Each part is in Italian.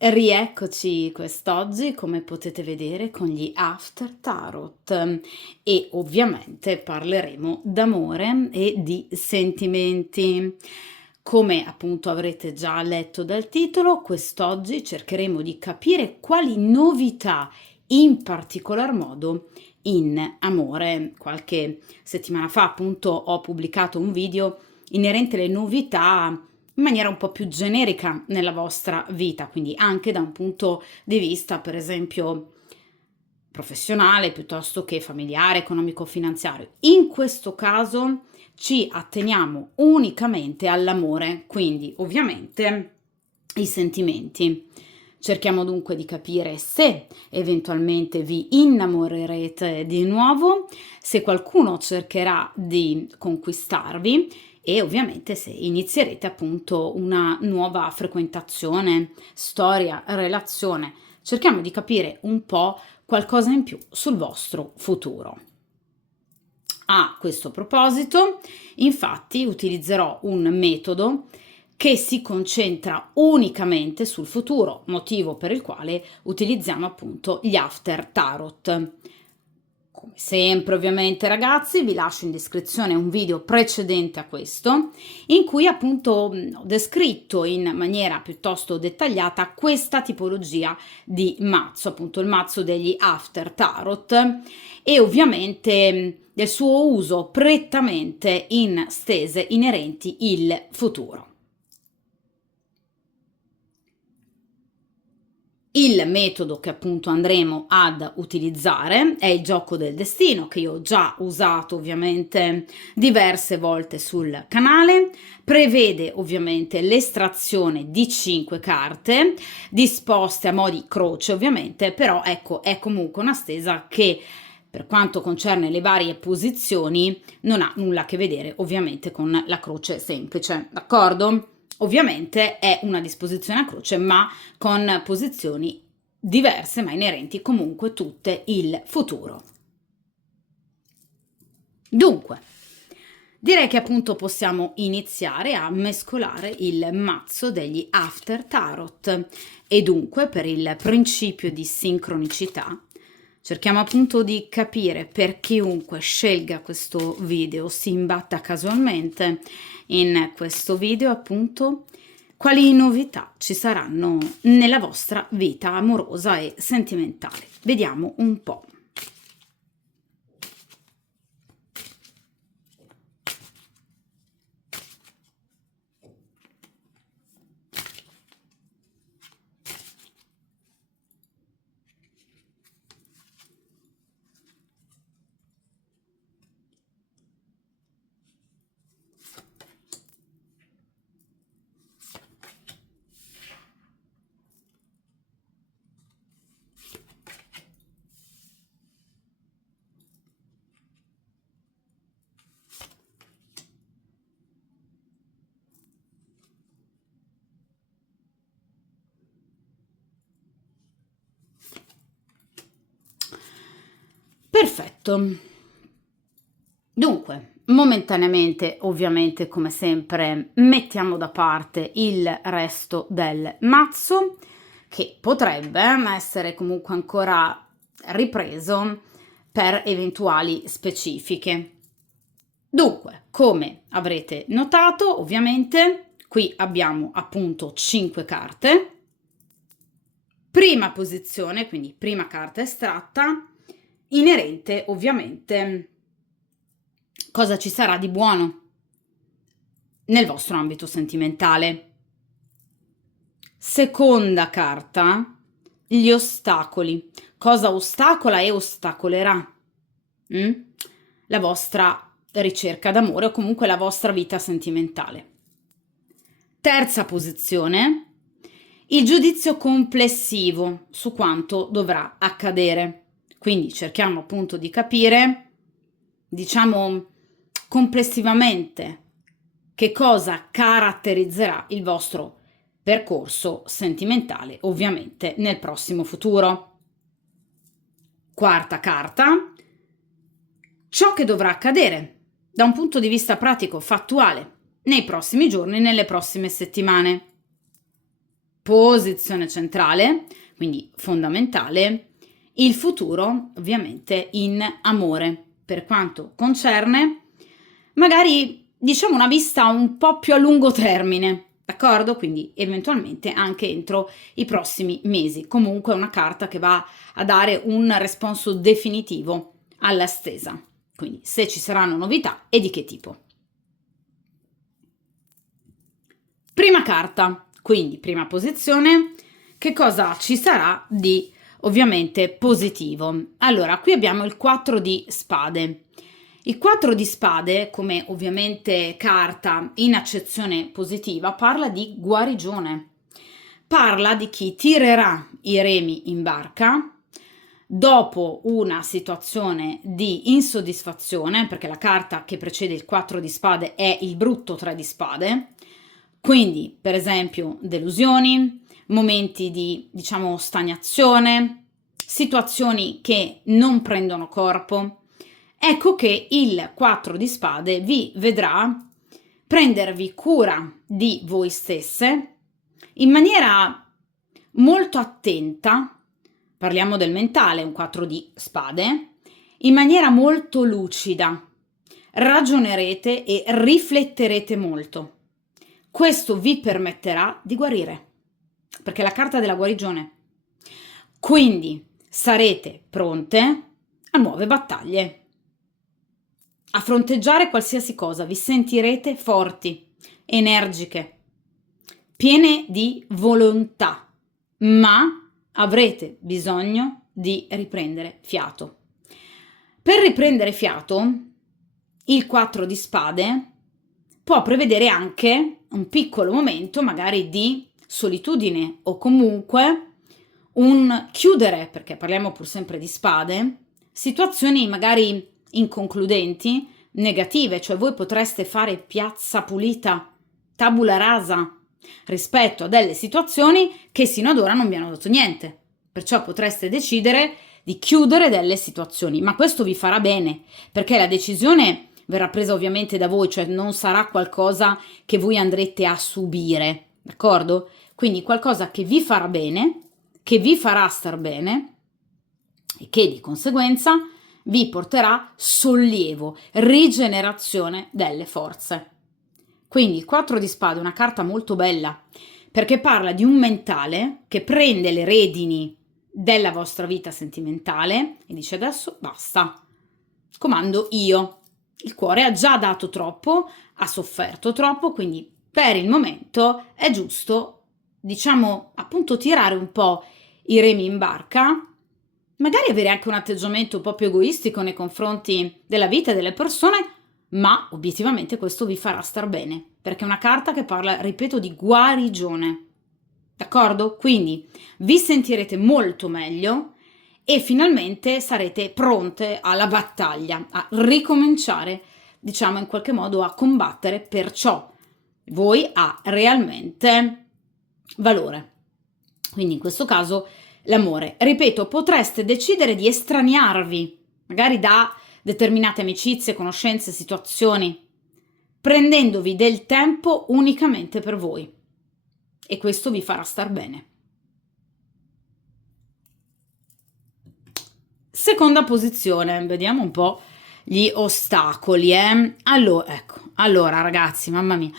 Rieccoci quest'oggi, come potete vedere, con gli After Tarot e ovviamente parleremo d'amore e di sentimenti. Come appunto avrete già letto dal titolo, quest'oggi cercheremo di capire quali novità in particolar modo in amore. Qualche settimana fa appunto ho pubblicato un video inerente alle novità in maniera un po' più generica nella vostra vita, quindi anche da un punto di vista, per esempio, professionale piuttosto che familiare, economico-finanziario. In questo caso ci atteniamo unicamente all'amore, quindi ovviamente i sentimenti. Cerchiamo dunque di capire se eventualmente vi innamorerete di nuovo, se qualcuno cercherà di conquistarvi e ovviamente se inizierete appunto una nuova frequentazione, storia, relazione. Cerchiamo di capire un po' qualcosa in più sul vostro futuro. A questo proposito, infatti, utilizzerò un metodo che si concentra unicamente sul futuro, motivo per il quale utilizziamo appunto gli After Tarot. Come sempre, ovviamente, ragazzi, vi lascio in descrizione un video precedente a questo, in cui appunto ho descritto in maniera piuttosto dettagliata questa tipologia di mazzo, appunto il mazzo degli After Tarot, e ovviamente del suo uso prettamente in stese inerenti il futuro. Il metodo che appunto andremo ad utilizzare è il gioco del destino, che io ho già usato ovviamente diverse volte sul canale. Prevede ovviamente l'estrazione di 5 carte disposte a mo' di croce ovviamente, però ecco, è comunque una stesa che per quanto concerne le varie posizioni non ha nulla a che vedere ovviamente con la croce semplice, d'accordo? Ovviamente è una disposizione a croce, ma con posizioni diverse, ma inerenti comunque tutte il futuro. Dunque, direi che appunto possiamo iniziare a mescolare il mazzo degli After Tarot e dunque per il principio di sincronicità cerchiamo appunto di capire per chiunque scelga questo video, si imbatta casualmente in questo video appunto quali novità ci saranno nella vostra vita amorosa e sentimentale. Vediamo un po'. Perfetto. Dunque, momentaneamente, ovviamente, come sempre, mettiamo da parte il resto del mazzo, che potrebbe essere comunque ancora ripreso per eventuali specifiche. Dunque, come avrete notato, ovviamente, qui abbiamo appunto 5 carte. Prima posizione, quindi prima carta estratta, inerente ovviamente cosa ci sarà di buono nel vostro ambito sentimentale. Seconda carta, gli ostacoli. Cosa ostacola e ostacolerà la vostra ricerca d'amore o comunque la vostra vita sentimentale. Terza posizione, il giudizio complessivo su quanto dovrà accadere. Quindi cerchiamo appunto di capire, diciamo, complessivamente che cosa caratterizzerà il vostro percorso sentimentale, ovviamente nel prossimo futuro. Quarta carta, ciò che dovrà accadere da un punto di vista pratico, fattuale, nei prossimi giorni, nelle prossime settimane. posizione centrale, quindi fondamentale, il futuro ovviamente in amore, per quanto concerne magari diciamo una vista un po' più a lungo termine, d'accordo? Quindi eventualmente anche entro i prossimi mesi. Comunque è una carta che va a dare un responso definitivo alla stesa. Quindi se ci saranno novità e di che tipo. Prima carta, quindi prima posizione, che cosa ci sarà di ovviamente positivo? Allora, qui abbiamo il 4 di spade. Il 4 di spade, come ovviamente carta in accezione positiva, parla di guarigione. Parla di chi tirerà i remi in barca dopo una situazione di insoddisfazione, perché la carta che precede il 4 di spade è il brutto 3 di spade, quindi per esempio delusioni, momenti di diciamo stagnazione, situazioni che non prendono corpo. Ecco che il 4 di spade vi vedrà prendervi cura di voi stesse in maniera molto attenta, parliamo del mentale, un 4 di spade, in maniera molto lucida. Ragionerete e rifletterete molto. Questo vi permetterà di guarire, perché è la carta della guarigione. Quindi sarete pronte a nuove battaglie, a fronteggiare qualsiasi cosa, vi sentirete forti, energiche, piene di volontà, ma avrete bisogno di riprendere fiato. Per riprendere fiato, il 4 di spade può prevedere anche un piccolo momento magari di solitudine o comunque un chiudere, perché parliamo pur sempre di spade, situazioni magari inconcludenti, negative, cioè voi potreste fare piazza pulita, tabula rasa, rispetto a delle situazioni che sino ad ora non vi hanno dato niente. Perciò potreste decidere di chiudere delle situazioni, ma questo vi farà bene, perché la decisione verrà presa ovviamente da voi, cioè non sarà qualcosa che voi andrete a subire, d'accordo? Quindi qualcosa che vi farà bene, che vi farà star bene e che di conseguenza vi porterà sollievo, rigenerazione delle forze. Quindi il 4 di spade è una carta molto bella perché parla di un mentale che prende le redini della vostra vita sentimentale e dice adesso basta, comando io. Il cuore ha già dato troppo, ha sofferto troppo, quindi per il momento è giusto, diciamo, appunto tirare un po' i remi in barca, magari avere anche un atteggiamento un po' più egoistico nei confronti della vita e delle persone, ma obiettivamente questo vi farà star bene, perché è una carta che parla, ripeto, di guarigione. D'accordo? Quindi vi sentirete molto meglio e finalmente sarete pronte alla battaglia, a ricominciare, diciamo in qualche modo a combattere per ciò voi ha realmente valore. Quindi in questo caso l'amore. Ripeto, potreste decidere di estraniarvi, magari da determinate amicizie, conoscenze, situazioni, prendendovi del tempo unicamente per voi. E questo vi farà star bene. Seconda posizione, vediamo un po' gli ostacoli, Allora, ecco, allora ragazzi, mamma mia,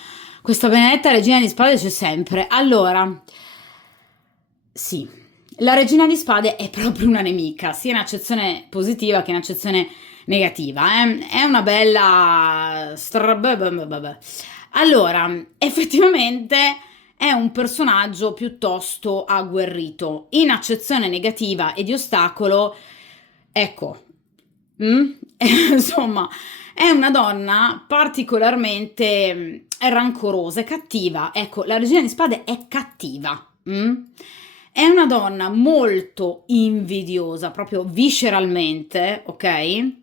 questa benedetta regina di spade c'è sempre. Allora, sì, la regina di spade è proprio una nemica, sia in accezione positiva che in accezione negativa, È una bella... Allora, effettivamente è un personaggio piuttosto agguerrito. In accezione negativa e di ostacolo, ecco, insomma, è una donna particolarmente rancorosa, è cattiva. Ecco, la regina di spade è cattiva. È una donna molto invidiosa, proprio visceralmente, ok?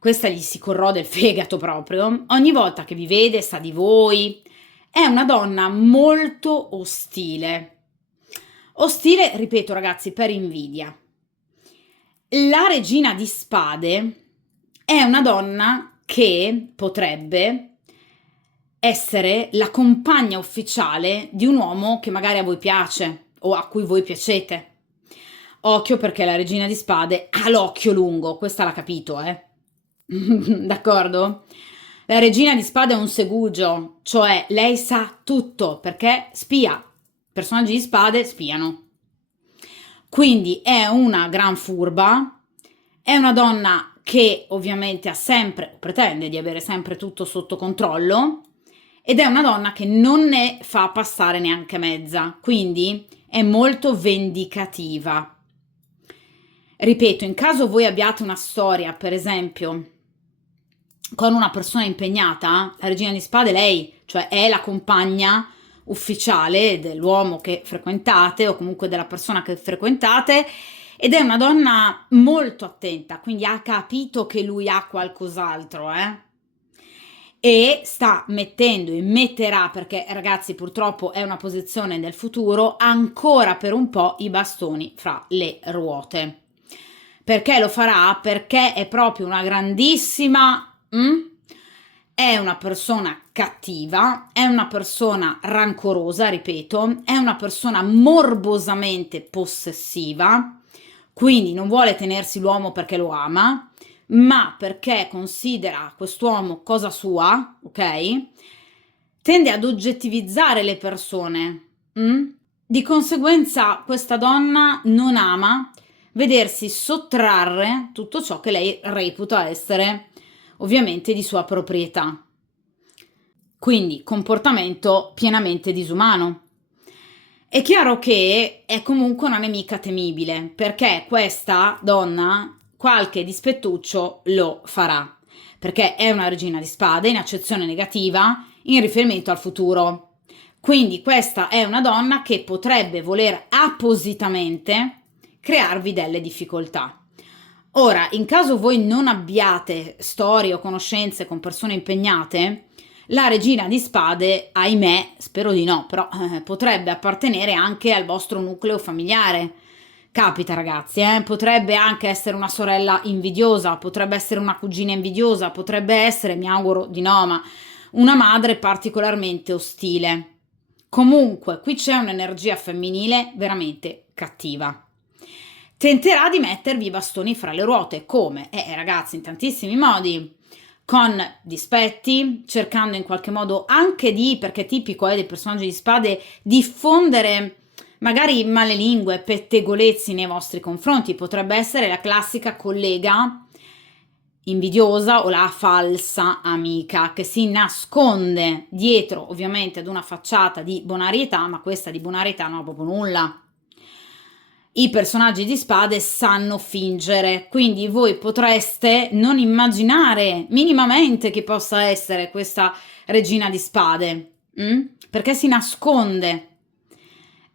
Questa gli si corrode il fegato proprio. Ogni volta che vi vede sa di voi. È una donna molto ostile. Ostile, ripeto ragazzi, per invidia. La regina di spade è una donna che potrebbe essere la compagna ufficiale di un uomo che magari a voi piace o a cui voi piacete. Occhio perché la regina di spade ha l'occhio lungo, questa l'ha capito, eh? D'accordo? La regina di spade è un segugio, cioè lei sa tutto perché spia. Personaggi di spade spiano. Quindi è una gran furba, è una donna che ovviamente ha sempre, pretende di avere sempre tutto sotto controllo, ed è una donna che non ne fa passare neanche mezza, quindi è molto vendicativa. Ripeto, in caso voi abbiate una storia, per esempio, con una persona impegnata, la regina di spade, lei, cioè è la compagna ufficiale dell'uomo che frequentate o comunque della persona che frequentate, ed è una donna molto attenta, quindi ha capito che lui ha qualcos'altro, e sta mettendo e metterà, perché ragazzi purtroppo è una posizione del futuro, ancora per un po' i bastoni fra le ruote. Perché lo farà? Perché è proprio una grandissima... È una persona cattiva, è una persona rancorosa, ripeto, è una persona morbosamente possessiva, quindi non vuole tenersi l'uomo perché lo ama, ma perché considera quest'uomo cosa sua, ok? Tende ad oggettivizzare le persone. Di conseguenza questa donna non ama vedersi sottrarre tutto ciò che lei reputa essere ovviamente di sua proprietà. Quindi comportamento pienamente disumano. È chiaro che è comunque una nemica temibile, perché questa donna qualche dispettuccio lo farà, perché è una regina di spade in accezione negativa in riferimento al futuro. Quindi questa è una donna che potrebbe voler appositamente crearvi delle difficoltà. Ora, in caso voi non abbiate storie o conoscenze con persone impegnate, la regina di spade, ahimè, spero di no, però potrebbe appartenere anche al vostro nucleo familiare. Capita ragazzi, potrebbe anche essere una sorella invidiosa, potrebbe essere una cugina invidiosa, potrebbe essere, mi auguro di no, ma una madre particolarmente ostile. Comunque, qui c'è un'energia femminile veramente cattiva. Tenterà di mettervi i bastoni fra le ruote. Come? Ragazzi, in tantissimi modi. Con dispetti, cercando in qualche modo anche di, perché è tipico dei personaggi di spade, diffondere magari malelingue, pettegolezzi nei vostri confronti. Potrebbe essere la classica collega invidiosa o la falsa amica che si nasconde dietro ovviamente ad una facciata di bonarietà, ma questa di bonarietà non ha proprio nulla. I personaggi di spade sanno fingere, quindi voi potreste non immaginare minimamente chi possa essere questa regina di spade, perché si nasconde,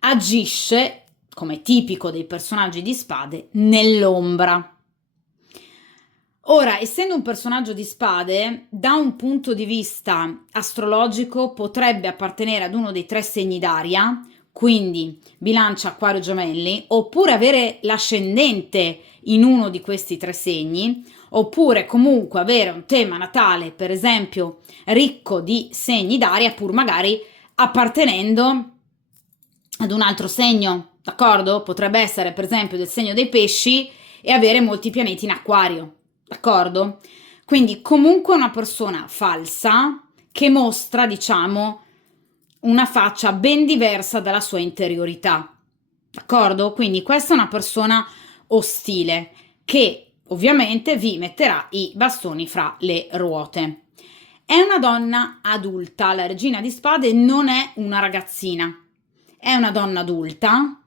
agisce, come tipico dei personaggi di spade, nell'ombra. Ora, essendo un personaggio di spade, da un punto di vista astrologico potrebbe appartenere ad uno dei 3 segni d'aria, quindi Bilancia, Acquario, Gemelli, oppure avere l'ascendente in uno di questi 3 segni, oppure comunque avere un tema natale, per esempio, ricco di segni d'aria, pur magari appartenendo ad un altro segno, d'accordo? Potrebbe essere, per esempio, del segno dei pesci e avere molti pianeti in Acquario. D'accordo? Quindi comunque una persona falsa che mostra, diciamo, una faccia ben diversa dalla sua interiorità. D'accordo? Quindi questa è una persona ostile che ovviamente vi metterà i bastoni fra le ruote. È una donna adulta, la regina di spade non è una ragazzina, è una donna adulta.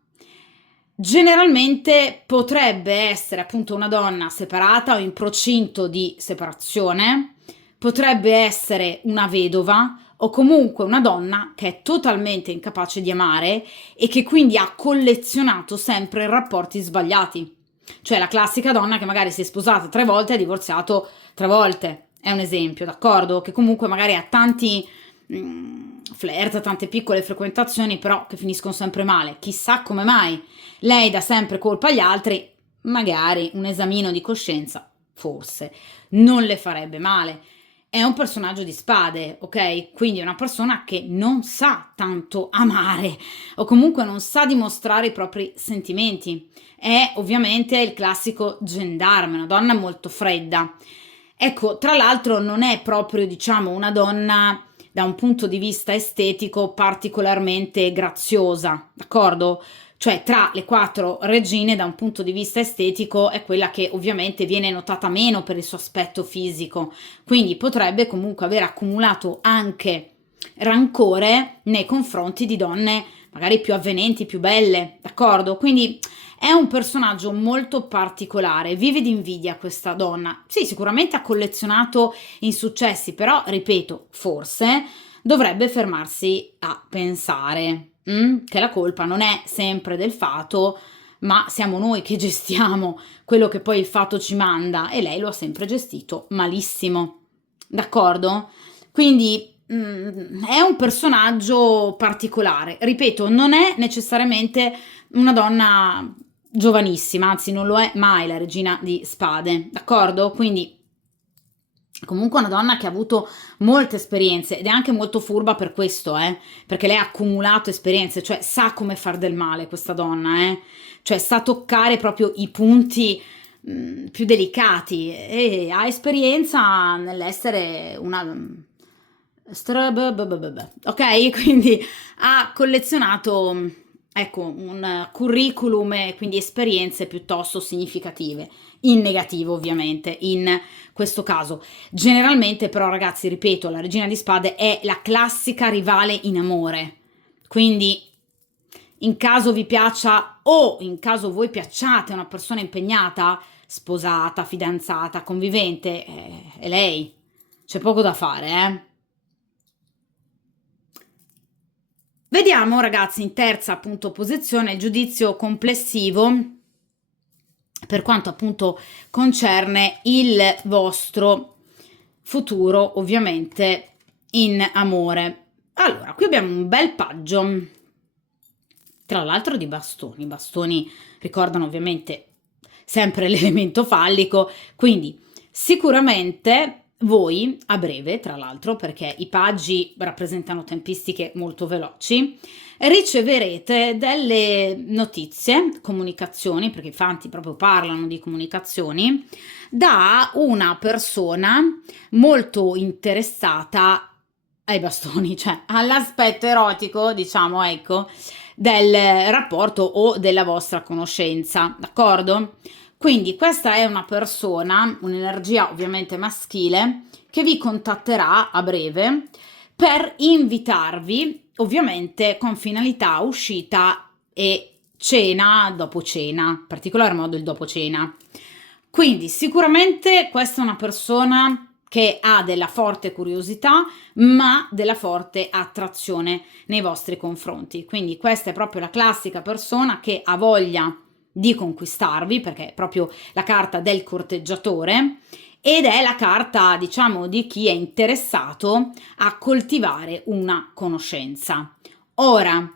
Generalmente potrebbe essere appunto una donna separata o in procinto di separazione, potrebbe essere una vedova o comunque una donna che è totalmente incapace di amare e che quindi ha collezionato sempre rapporti sbagliati. Cioè la classica donna che magari si è sposata 3 volte e ha divorziato 3 volte. È un esempio, d'accordo? Che comunque magari ha tanti flirt, tante piccole frequentazioni, però che finiscono sempre male. Chissà come mai. Lei dà sempre colpa agli altri, magari un esamino di coscienza, forse, non le farebbe male. è un personaggio di spade, ok? Quindi è una persona che non sa tanto amare o comunque non sa dimostrare i propri sentimenti. È ovviamente il classico gendarme, una donna molto fredda. Ecco, tra l'altro non è proprio, diciamo, una donna da un punto di vista estetico particolarmente graziosa, d'accordo? Cioè tra le quattro regine da un punto di vista estetico è quella che ovviamente viene notata meno per il suo aspetto fisico, quindi potrebbe comunque aver accumulato anche rancore nei confronti di donne magari più avvenenti, più belle, d'accordo? Quindi è un personaggio molto particolare, vive di invidia questa donna. Sì, sicuramente ha collezionato insuccessi, però ripeto, forse dovrebbe fermarsi a pensare che la colpa non è sempre del fato, ma siamo noi che gestiamo quello che poi il fato ci manda e lei lo ha sempre gestito malissimo. D'accordo? Quindi è un personaggio particolare. Ripeto, non è necessariamente una donna giovanissima, anzi non lo è mai la regina di spade, d'accordo? Quindi comunque una donna che ha avuto molte esperienze ed è anche molto furba per questo, perché lei ha accumulato esperienze, cioè sa come far del male questa donna, cioè sa toccare proprio i punti più delicati e ha esperienza nell'essere una ok? Quindi ha collezionato, ecco, un curriculum e quindi esperienze piuttosto significative, in negativo ovviamente, in questo caso. Generalmente però ragazzi, ripeto, la regina di spade è la classica rivale in amore, quindi in caso vi piaccia o in caso voi piacciate a una persona impegnata, sposata, fidanzata, convivente, è lei. C'è poco da fare, eh. Vediamo ragazzi in terza appunto posizione il giudizio complessivo per quanto appunto concerne il vostro futuro ovviamente in amore. Allora, qui abbiamo un bel paggio, tra l'altro di bastoni. I bastoni ricordano ovviamente sempre l'elemento fallico, quindi sicuramente voi a breve, tra l'altro, perché i paggi rappresentano tempistiche molto veloci, riceverete delle notizie, comunicazioni, perché i fanti proprio parlano di comunicazioni, da una persona molto interessata ai bastoni, cioè all'aspetto erotico, diciamo, ecco, del rapporto o della vostra conoscenza, d'accordo? Quindi questa è una persona, un'energia ovviamente maschile, che vi contatterà a breve per invitarvi, ovviamente con finalità uscita e cena dopo cena, in particolar modo il dopo cena. Quindi sicuramente questa è una persona che ha della forte curiosità, ma della forte attrazione nei vostri confronti. Quindi questa è proprio la classica persona che ha voglia di conquistarvi, perché è proprio la carta del corteggiatore ed è la carta, diciamo, di chi è interessato a coltivare una conoscenza. Ora,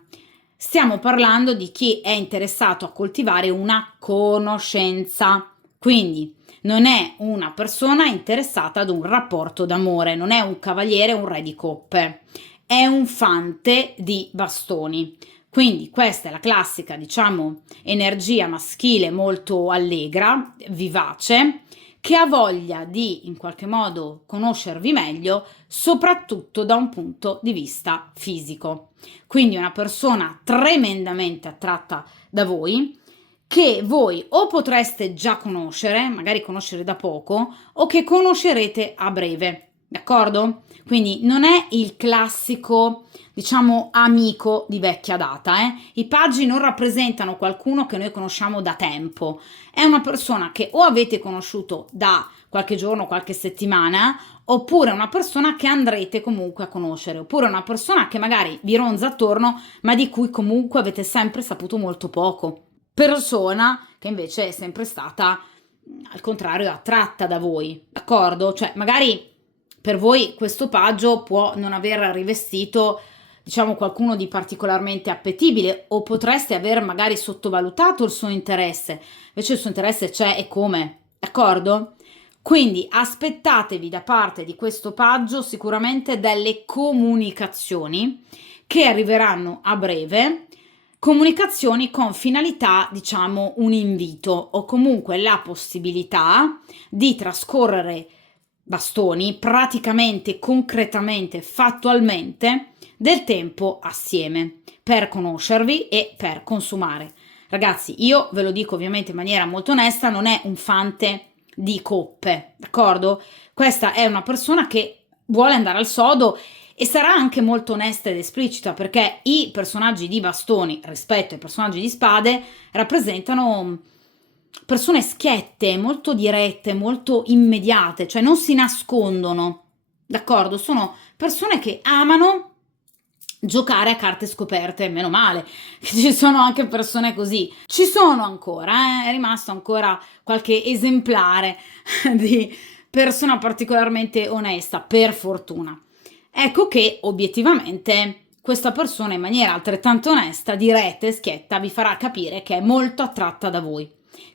stiamo parlando di chi è interessato a coltivare una conoscenza, quindi non è una persona interessata ad un rapporto d'amore, non è un cavaliere, un re di coppe, è un fante di bastoni. Quindi questa è la classica, diciamo, energia maschile molto allegra, vivace, che ha voglia di in qualche modo conoscervi meglio, soprattutto da un punto di vista fisico. Quindi una persona tremendamente attratta da voi, che voi o potreste già conoscere, magari conoscere da poco, o che conoscerete a breve, d'accordo? Quindi non è il classico, diciamo, amico di vecchia data, I paggi non rappresentano qualcuno che noi conosciamo da tempo, è una persona che o avete conosciuto da qualche giorno, qualche settimana, oppure una persona che andrete comunque a conoscere, oppure una persona che magari vi ronza attorno, ma di cui comunque avete sempre saputo molto poco. Persona che invece è sempre stata, al contrario, attratta da voi, d'accordo? Cioè, magari per voi questo paggio può non aver rivestito, diciamo, qualcuno di particolarmente appetibile o potreste aver magari sottovalutato il suo interesse, invece il suo interesse c'è e come, d'accordo? Quindi aspettatevi da parte di questo paggio sicuramente delle comunicazioni che arriveranno a breve, comunicazioni con finalità, diciamo, un invito o comunque la possibilità di trascorrere bastoni praticamente, concretamente, fattualmente del tempo assieme per conoscervi e per consumare. Ragazzi, io ve lo dico ovviamente in maniera molto onesta, non è un fante di coppe, d'accordo? Questa è una persona che vuole andare al sodo e sarà anche molto onesta ed esplicita, perché i personaggi di bastoni rispetto ai personaggi di spade rappresentano persone schiette, molto dirette, molto immediate, cioè non si nascondono, d'accordo? Sono persone che amano giocare a carte scoperte, meno male che ci sono anche persone così. Ci sono ancora, è rimasto ancora qualche esemplare di persona particolarmente onesta, per fortuna. Ecco che obiettivamente questa persona in maniera altrettanto onesta, diretta e schietta vi farà capire che è molto attratta da voi,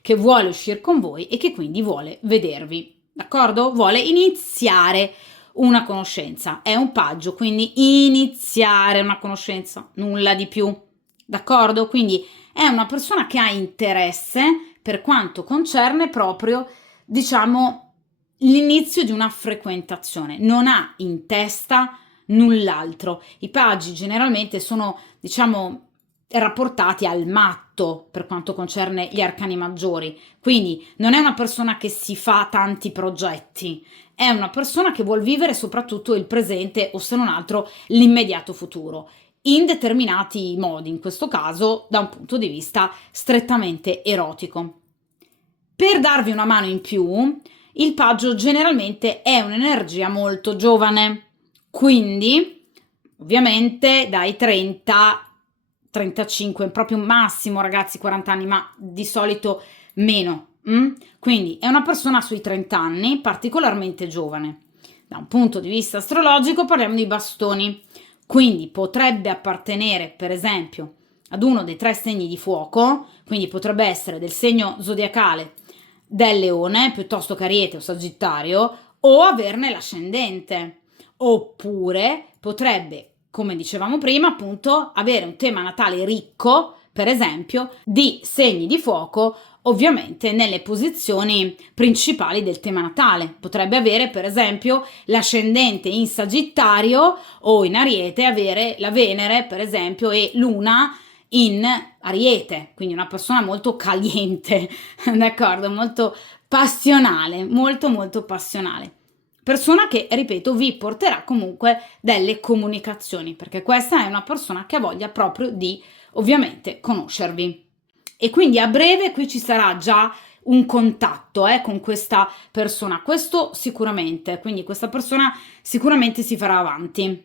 che vuole uscire con voi e che quindi vuole vedervi, d'accordo? Vuole iniziare una conoscenza, è un paggio, quindi iniziare una conoscenza, nulla di più, d'accordo? Quindi è una persona che ha interesse per quanto concerne proprio, diciamo, l'inizio di una frequentazione, non ha in testa null'altro. I paggi generalmente sono, diciamo, rapportati al matto per quanto concerne gli arcani maggiori, quindi non è una persona che si fa tanti progetti, è una persona che vuol vivere soprattutto il presente o se non altro l'immediato futuro, in determinati modi, in questo caso da un punto di vista strettamente erotico. Per darvi una mano in più, il paggio generalmente è un'energia molto giovane, quindi ovviamente dai 30 35, proprio massimo ragazzi 40 anni, ma di solito meno. Quindi è una persona sui 30 anni, particolarmente giovane. Da un punto di vista astrologico parliamo di bastoni, quindi potrebbe appartenere per esempio ad uno dei 3 segni di fuoco, quindi potrebbe essere del segno zodiacale del Leone piuttosto che Ariete o Sagittario, o averne l'ascendente, oppure potrebbe, come dicevamo prima, appunto avere un tema natale ricco, per esempio, di segni di fuoco, ovviamente nelle posizioni principali del tema natale. Potrebbe avere, per esempio, l'ascendente in Sagittario o in Ariete, avere la Venere, per esempio, e Luna in Ariete, quindi una persona molto caliente, d'accordo? Molto passionale, molto molto passionale. Persona che, ripeto, vi porterà comunque delle comunicazioni, perché questa è una persona che ha voglia proprio di, ovviamente, conoscervi. E quindi a breve qui ci sarà già un contatto con questa persona, questo sicuramente, quindi questa persona sicuramente si farà avanti.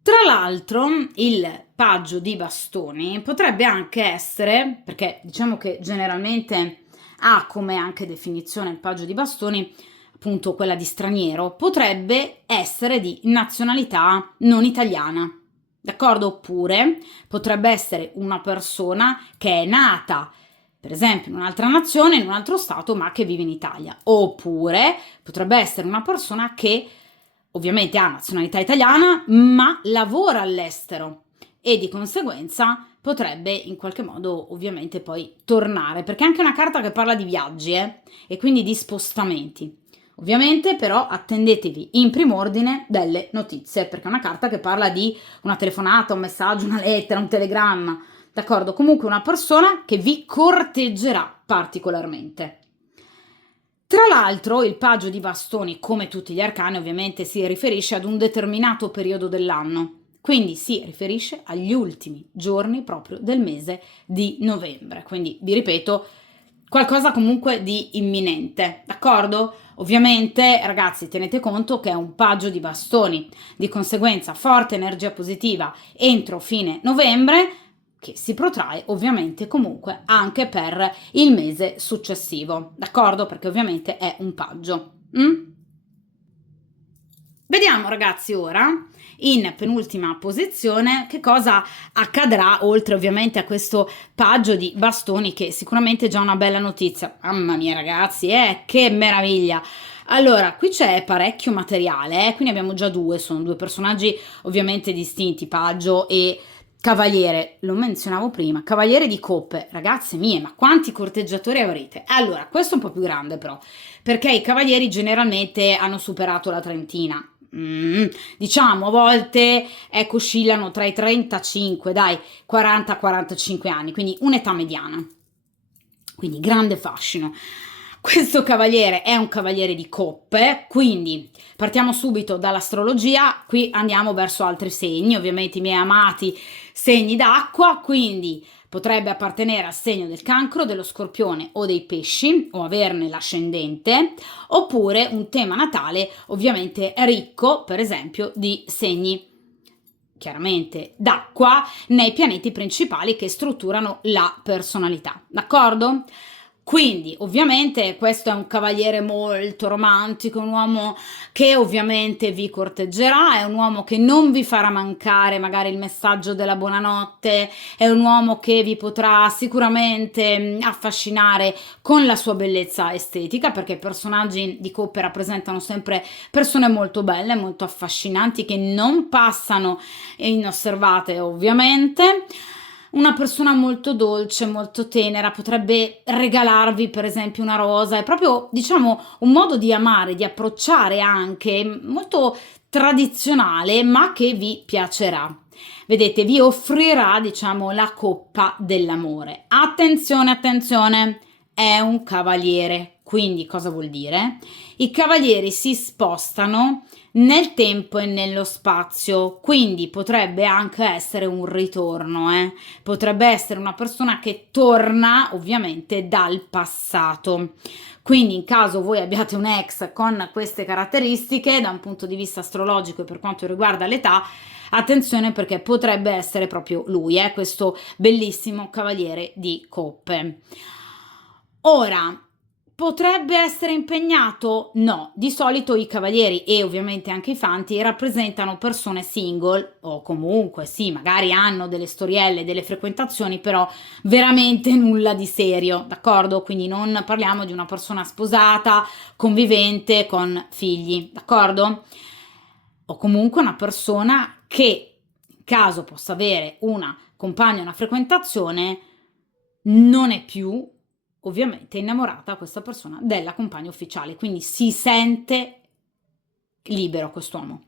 Tra l'altro, il paggio di bastoni potrebbe anche essere, perché diciamo che generalmente ha come anche definizione il paggio di bastoni, appunto quella di straniero, potrebbe essere di nazionalità non italiana, d'accordo? Oppure potrebbe essere una persona che è nata, per esempio, in un'altra nazione, in un altro stato, ma che vive in Italia. Oppure potrebbe essere una persona che ovviamente ha nazionalità italiana, ma lavora all'estero e di conseguenza potrebbe in qualche modo ovviamente poi tornare, perché è anche una carta che parla di viaggi e quindi di spostamenti. Ovviamente però attendetevi in prim'ordine delle notizie, perché è una carta che parla di una telefonata, un messaggio, una lettera, un telegramma, d'accordo? Comunque una persona che vi corteggerà particolarmente. Tra l'altro il paggio di bastoni, come tutti gli arcani, ovviamente si riferisce ad un determinato periodo dell'anno, quindi si riferisce agli ultimi giorni proprio del mese di novembre. Quindi vi ripeto, qualcosa comunque di imminente, d'accordo? Ovviamente, ragazzi, tenete conto che è un paggio di bastoni, di conseguenza forte energia positiva entro fine novembre, che si protrae ovviamente comunque anche per il mese successivo, d'accordo? Perché ovviamente è un paggio. Vediamo ragazzi ora, in penultima posizione, che cosa accadrà oltre ovviamente a questo paggio di bastoni che sicuramente è già una bella notizia. Mamma mia ragazzi, che meraviglia! Allora, qui c'è parecchio materiale, quindi abbiamo già due, sono due personaggi ovviamente distinti, Paggio e Cavaliere, lo menzionavo prima, Cavaliere di Coppe, ragazze mie, ma quanti corteggiatori avrete? Allora, questo è un po' più grande però, perché i cavalieri generalmente hanno superato la trentina. Diciamo, a volte ecco, oscillano tra i 35, dai, 40-45 anni, quindi un'età mediana. Quindi grande fascino. Questo cavaliere è un cavaliere di coppe, quindi partiamo subito dall'astrologia, qui andiamo verso altri segni, ovviamente i miei amati segni d'acqua, quindi potrebbe appartenere al segno del cancro, dello scorpione o dei pesci o averne l'ascendente, oppure un tema natale ovviamente ricco per esempio di segni chiaramente d'acqua nei pianeti principali che strutturano la personalità, d'accordo? Quindi ovviamente questo è un cavaliere molto romantico, un uomo che ovviamente vi corteggerà, è un uomo che non vi farà mancare magari il messaggio della buonanotte, è un uomo che vi potrà sicuramente affascinare con la sua bellezza estetica, perché i personaggi di coppe rappresentano sempre persone molto belle, molto affascinanti, che non passano inosservate ovviamente. Una persona molto dolce, molto tenera, potrebbe regalarvi per esempio una rosa, è proprio diciamo un modo di amare, di approcciare anche molto tradizionale, ma che vi piacerà. Vedete, vi offrirà diciamo la coppa dell'amore. Attenzione, attenzione, è un cavaliere, quindi cosa vuol dire? I cavalieri si spostano nel tempo e nello spazio, quindi potrebbe anche essere un ritorno, potrebbe essere una persona che torna ovviamente dal passato. Quindi in caso voi abbiate un ex con queste caratteristiche da un punto di vista astrologico e per quanto riguarda l'età, attenzione perché potrebbe essere proprio lui, questo bellissimo cavaliere di coppe. Ora, potrebbe essere impegnato? No, di solito i cavalieri e ovviamente anche i fanti rappresentano persone single o comunque sì, magari hanno delle storielle, delle frequentazioni, però veramente nulla di serio, d'accordo? Quindi non parliamo di una persona sposata, convivente, con figli, d'accordo? O comunque una persona che, in caso possa avere una compagna, una frequentazione, non è più ovviamente innamorata questa persona della compagna ufficiale, quindi si sente libero quest'uomo.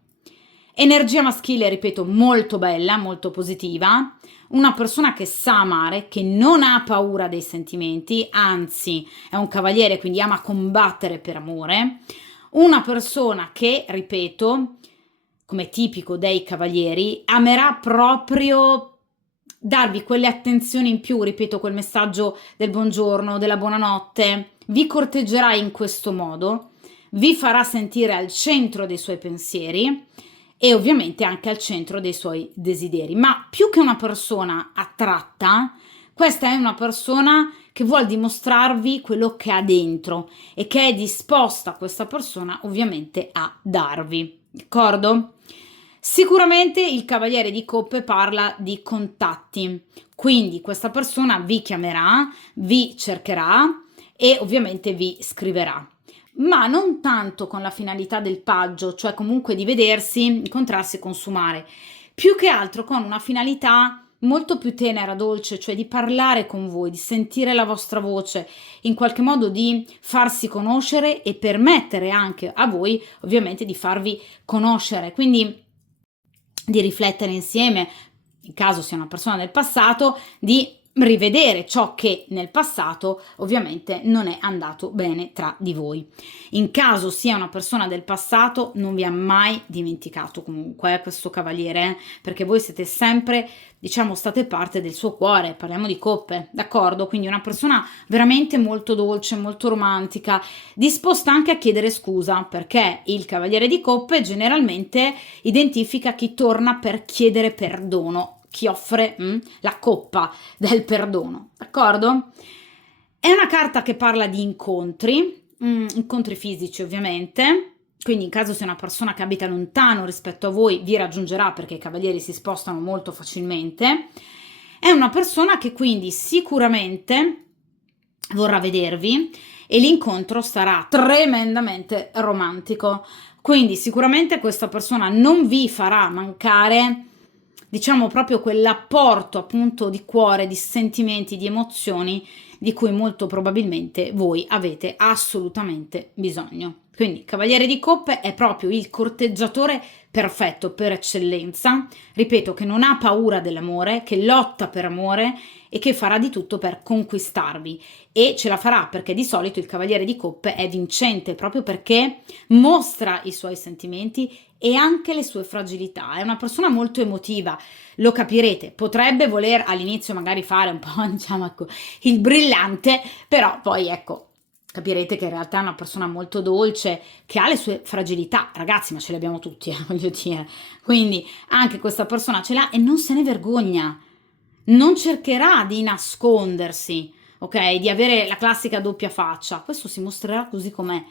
Energia maschile, ripeto, molto bella, molto positiva, una persona che sa amare, che non ha paura dei sentimenti, anzi è un cavaliere, quindi ama combattere per amore, una persona che, ripeto, come tipico dei cavalieri, amerà proprio darvi quelle attenzioni in più, ripeto, quel messaggio del buongiorno, della buonanotte, vi corteggerà in questo modo, vi farà sentire al centro dei suoi pensieri e ovviamente anche al centro dei suoi desideri, ma più che una persona attratta, questa è una persona che vuol dimostrarvi quello che ha dentro e che è disposta questa persona ovviamente a darvi, d'accordo? Sicuramente il cavaliere di coppe parla di contatti, quindi questa persona vi chiamerà, vi cercherà e ovviamente vi scriverà, ma non tanto con la finalità del paggio, cioè comunque di vedersi, incontrarsi e consumare, più che altro con una finalità molto più tenera, dolce, cioè di parlare con voi, di sentire la vostra voce, in qualche modo di farsi conoscere e permettere anche a voi ovviamente di farvi conoscere, quindi di riflettere insieme, in caso sia una persona del passato, di rivedere ciò che nel passato ovviamente non è andato bene tra di voi. In caso sia una persona del passato, non vi ha mai dimenticato comunque questo cavaliere, perché voi siete sempre, diciamo, state parte del suo cuore, parliamo di coppe, d'accordo? Quindi una persona veramente molto dolce, molto romantica, disposta anche a chiedere scusa, perché il cavaliere di coppe generalmente identifica chi torna per chiedere perdono, chi offre la coppa del perdono, d'accordo? È una carta che parla di incontri, incontri fisici ovviamente, quindi in caso sia una persona che abita lontano rispetto a voi, vi raggiungerà perché i cavalieri si spostano molto facilmente. È una persona che quindi sicuramente vorrà vedervi e l'incontro sarà tremendamente romantico. Quindi sicuramente questa persona non vi farà mancare, diciamo, proprio quell'apporto appunto di cuore, di sentimenti, di emozioni di cui molto probabilmente voi avete assolutamente bisogno. Quindi Cavaliere di Coppe è proprio il corteggiatore perfetto per eccellenza, ripeto, che non ha paura dell'amore, che lotta per amore e che farà di tutto per conquistarvi, e ce la farà perché di solito il Cavaliere di Coppe è vincente proprio perché mostra i suoi sentimenti e anche le sue fragilità. È una persona molto emotiva, lo capirete, potrebbe voler all'inizio magari fare un po', diciamo, ecco, il brillante, però poi ecco, capirete che in realtà è una persona molto dolce, che ha le sue fragilità, ragazzi, ma ce le abbiamo tutti, voglio dire. Quindi anche questa persona ce l'ha e non se ne vergogna, non cercherà di nascondersi, ok? Di avere la classica doppia faccia, questo si mostrerà così com'è.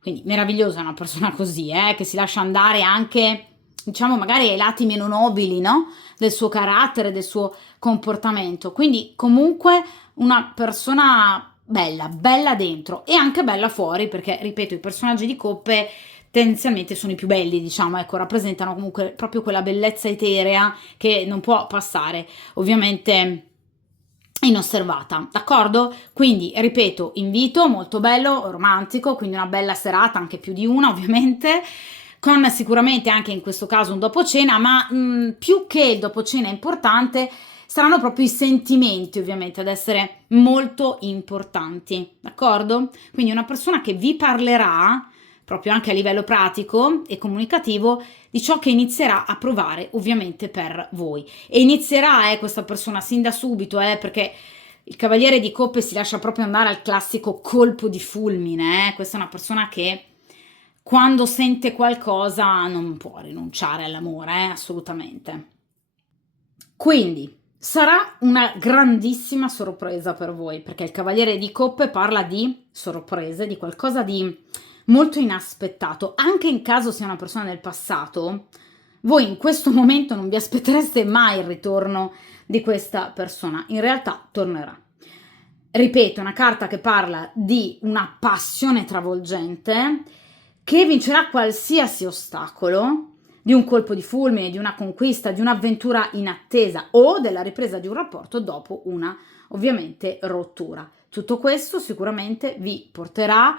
Quindi meravigliosa una persona così, che si lascia andare anche, diciamo, magari ai lati meno nobili, no? Del suo carattere, del suo comportamento. Quindi comunque una persona bella, bella dentro e anche bella fuori, perché, ripeto, i personaggi di Coppe tendenzialmente sono i più belli, diciamo, ecco, rappresentano comunque proprio quella bellezza eterea che non può passare, ovviamente, inosservata, d'accordo? Quindi, ripeto, invito molto bello, romantico, quindi una bella serata, anche più di una, ovviamente, con sicuramente anche in questo caso un dopo cena, ma più che il dopo cena importante saranno proprio i sentimenti, ovviamente, ad essere molto importanti, d'accordo? Quindi una persona che vi parlerà proprio anche a livello pratico e comunicativo di ciò che inizierà a provare ovviamente per voi, e inizierà questa persona sin da subito, perché il Cavaliere di Coppe si lascia proprio andare al classico colpo di fulmine, questa è una persona che quando sente qualcosa non può rinunciare all'amore, assolutamente. Quindi sarà una grandissima sorpresa per voi, perché il Cavaliere di Coppe parla di sorprese, di qualcosa di molto inaspettato. Anche in caso sia una persona del passato, voi in questo momento non vi aspettereste mai il ritorno di questa persona. In realtà tornerà. Ripeto, una carta che parla di una passione travolgente che vincerà qualsiasi ostacolo, di un colpo di fulmine, di una conquista, di un'avventura inattesa o della ripresa di un rapporto dopo una, ovviamente, rottura. Tutto questo sicuramente vi porterà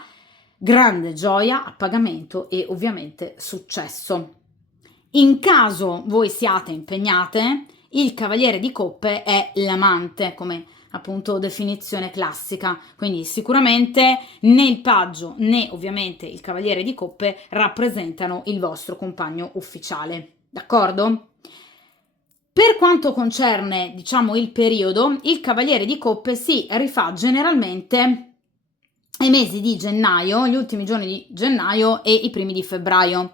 grande gioia, appagamento e ovviamente successo. In caso voi siate impegnate, il Cavaliere di Coppe è l'amante, come appunto definizione classica, quindi sicuramente né il paggio né ovviamente il Cavaliere di Coppe rappresentano il vostro compagno ufficiale, d'accordo? Per quanto concerne, diciamo, il periodo, il Cavaliere di Coppe si rifà generalmente ai mesi di gennaio, gli ultimi giorni di gennaio e i primi di febbraio.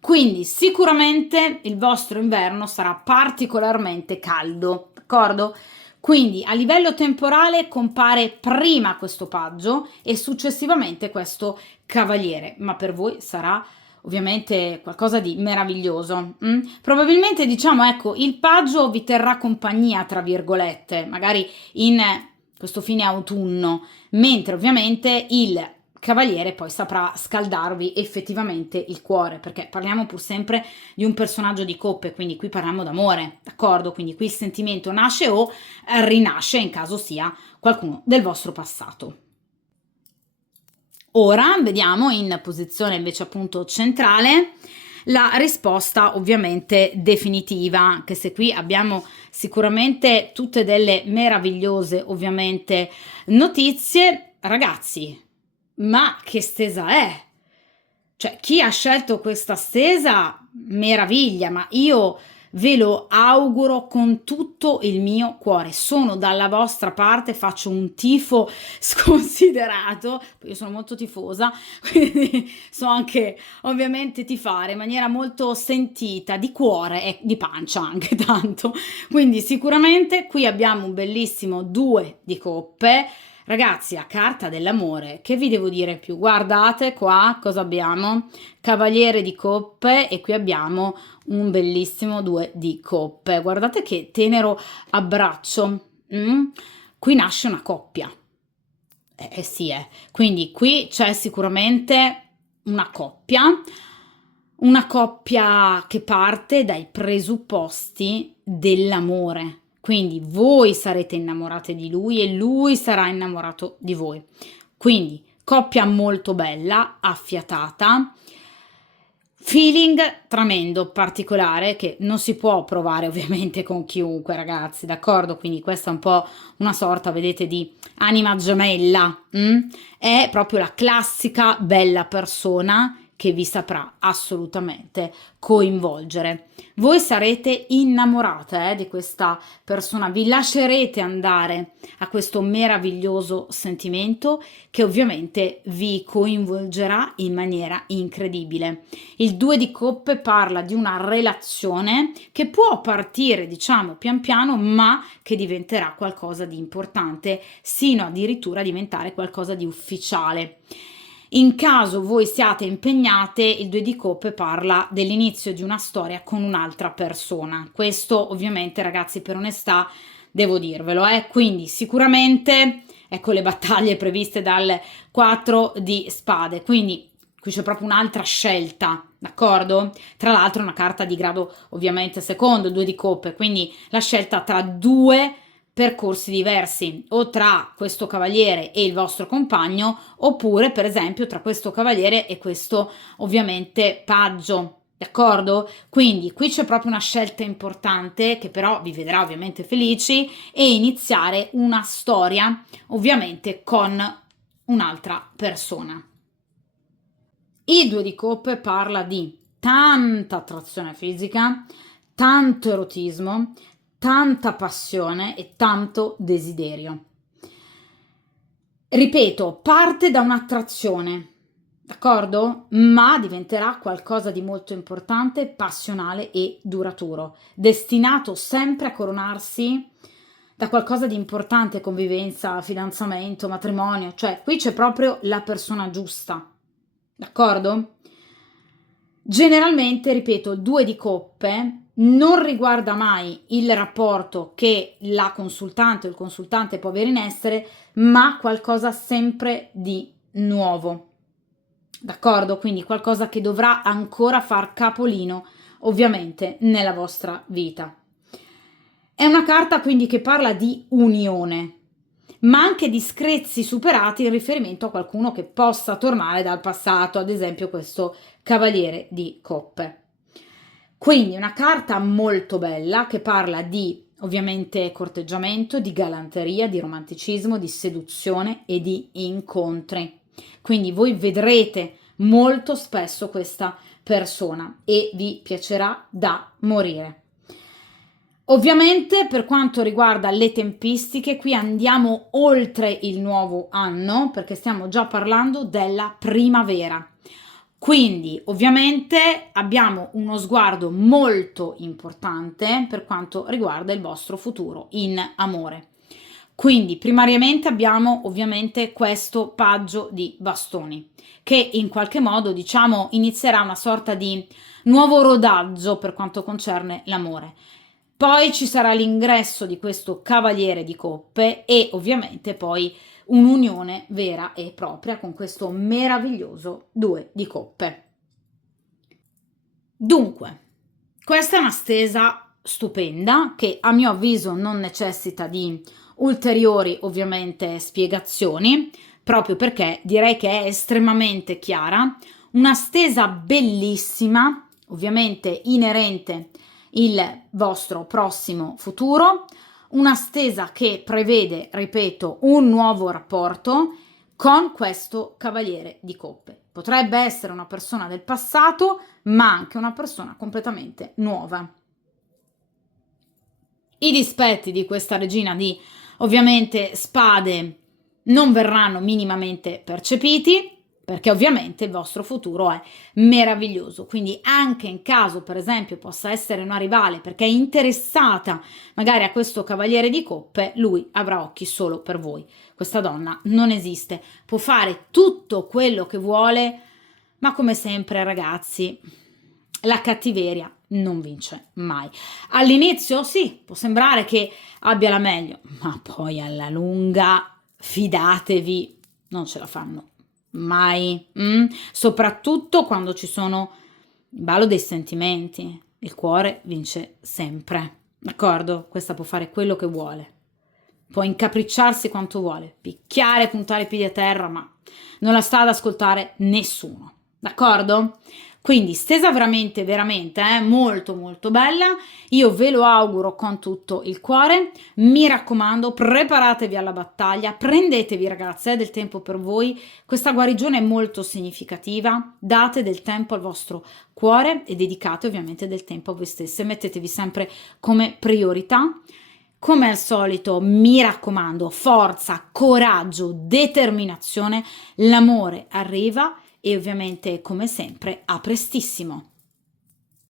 Quindi sicuramente il vostro inverno sarà particolarmente caldo, d'accordo? Quindi a livello temporale compare prima questo paggio e successivamente questo cavaliere, ma per voi sarà ovviamente qualcosa di meraviglioso. Probabilmente, diciamo, ecco, il paggio vi terrà compagnia, tra virgolette, magari in questo fine autunno, mentre ovviamente il cavaliere poi saprà scaldarvi effettivamente il cuore, perché parliamo pur sempre di un personaggio di coppe, quindi qui parliamo d'amore, d'accordo? Quindi qui il sentimento nasce o rinasce in caso sia qualcuno del vostro passato. Ora vediamo in posizione invece appunto centrale la risposta ovviamente definitiva, anche se qui abbiamo sicuramente tutte delle meravigliose ovviamente notizie. Ragazzi, ma che stesa è? Cioè, chi ha scelto questa stesa, meraviglia, ma io ve lo auguro con tutto il mio cuore. Sono dalla vostra parte, faccio un tifo sconsiderato, io sono molto tifosa, quindi so anche ovviamente tifare in maniera molto sentita, di cuore e di pancia anche tanto. Quindi sicuramente qui abbiamo un bellissimo 2 di coppe, Ragazzi, a carta dell'amore, che vi devo dire più? Guardate qua cosa abbiamo, cavaliere di coppe e qui abbiamo un bellissimo 2 di coppe. Guardate che tenero abbraccio. Qui nasce una coppia. Sì, quindi qui c'è sicuramente una coppia che parte dai presupposti dell'amore. Quindi voi sarete innamorate di lui e lui sarà innamorato di voi. Quindi coppia molto bella, affiatata, feeling tremendo, particolare, che non si può provare ovviamente con chiunque, ragazzi, d'accordo? Quindi questa è un po' una sorta, vedete, di anima gemella. È proprio la classica bella persona che vi saprà assolutamente coinvolgere. Voi sarete innamorate di questa persona, vi lascerete andare a questo meraviglioso sentimento che ovviamente vi coinvolgerà in maniera incredibile. Il 2 di coppe parla di una relazione che può partire, diciamo, pian piano, ma che diventerà qualcosa di importante, sino addirittura a diventare qualcosa di ufficiale. In caso voi siate impegnate, il 2 di coppe parla dell'inizio di una storia con un'altra persona. Questo ovviamente, ragazzi, per onestà devo dirvelo, quindi sicuramente ecco le battaglie previste dal 4 di spade, quindi qui c'è proprio un'altra scelta, d'accordo? Tra l'altro una carta di grado ovviamente secondo, 2 di coppe, quindi la scelta tra due percorsi diversi, o tra questo cavaliere e il vostro compagno, oppure per esempio tra questo cavaliere e questo ovviamente paggio. D'accordo? Quindi qui c'è proprio una scelta importante che però vi vedrà ovviamente felici e iniziare una storia ovviamente con un'altra persona. Il 2 di coppe parla di tanta attrazione fisica, tanto erotismo, tanta passione e tanto desiderio. Ripeto, parte da un'attrazione, d'accordo? Ma diventerà qualcosa di molto importante, passionale e duraturo, destinato sempre a coronarsi da qualcosa di importante, convivenza, fidanzamento, matrimonio, cioè qui c'è proprio la persona giusta, d'accordo? Generalmente, ripeto, il 2 di coppe non riguarda mai il rapporto che la consultante o il consultante può avere in essere, ma qualcosa sempre di nuovo. D'accordo? Quindi qualcosa che dovrà ancora far capolino, ovviamente, nella vostra vita. È una carta quindi che parla di unione, ma anche di screzi superati in riferimento a qualcuno che possa tornare dal passato, ad esempio questo cavaliere di coppe. Quindi una carta molto bella che parla di ovviamente corteggiamento, di galanteria, di romanticismo, di seduzione e di incontri. Quindi voi vedrete molto spesso questa persona e vi piacerà da morire. Ovviamente per quanto riguarda le tempistiche, qui andiamo oltre il nuovo anno perché stiamo già parlando della primavera. Quindi ovviamente abbiamo uno sguardo molto importante per quanto riguarda il vostro futuro in amore. Quindi primariamente abbiamo ovviamente questo paggio di bastoni che in qualche modo diciamo inizierà una sorta di nuovo rodaggio per quanto concerne l'amore. Poi ci sarà l'ingresso di questo cavaliere di coppe e ovviamente poi un'unione vera e propria con questo meraviglioso 2 di coppe. Dunque, questa è una stesa stupenda che a mio avviso non necessita di ulteriori ovviamente spiegazioni, proprio perché direi che è estremamente chiara, una stesa bellissima, ovviamente inerente il vostro prossimo futuro, una stesa che prevede, ripeto, un nuovo rapporto con questo cavaliere di coppe. Potrebbe essere una persona del passato, ma anche una persona completamente nuova. I dispetti di questa regina di ovviamente spade non verranno minimamente percepiti, perché ovviamente il vostro futuro è meraviglioso. Quindi anche in caso, per esempio, possa essere una rivale perché è interessata magari a questo cavaliere di coppe, lui avrà occhi solo per voi. Questa donna non esiste, può fare tutto quello che vuole, ma come sempre, ragazzi, la cattiveria non vince mai. All'inizio sì, può sembrare che abbia la meglio, ma poi alla lunga, fidatevi, non ce la fanno mai. Soprattutto quando ci sono il ballo dei sentimenti. Il cuore vince sempre, d'accordo? Questa può fare quello che vuole, può incapricciarsi quanto vuole, picchiare, puntare i piedi a terra, ma non la sta ad ascoltare nessuno, d'accordo? Quindi stesa veramente, veramente, molto molto bella. Io ve lo auguro con tutto il cuore. Mi raccomando, preparatevi alla battaglia, prendetevi, ragazze, del tempo per voi. Questa guarigione è molto significativa. Date del tempo al vostro cuore e dedicate ovviamente del tempo a voi stesse. Mettetevi sempre come priorità. Come al solito, mi raccomando, forza, coraggio, determinazione. L'amore arriva e ovviamente, come sempre, a prestissimo.